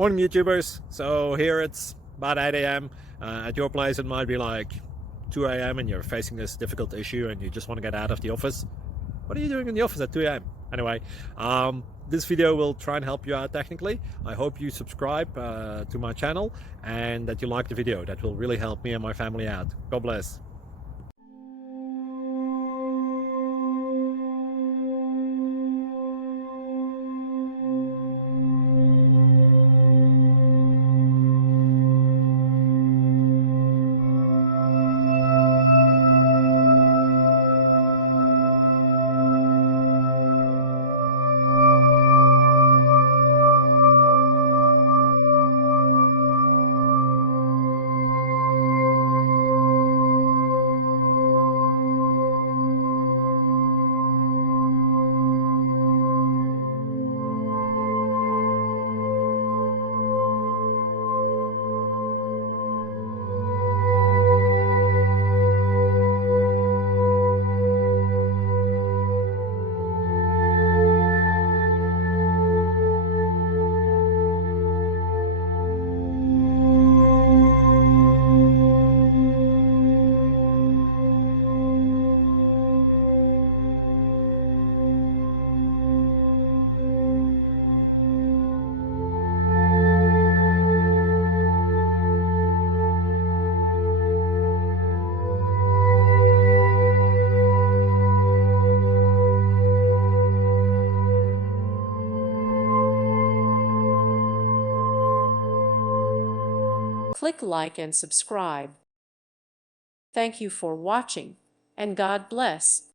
Morning YouTubers. So here it's about 8 a.m. At your place it might be like 2 a.m. and you're facing this difficult issue and you just want to get out of the office. What are you doing in the office at 2 a.m.? Anyway, this video will try and help you out technically. I hope you subscribe to my channel and that you like the video. That will really help me and my family out. God bless. Click like and subscribe. Thank you for watching, and God bless.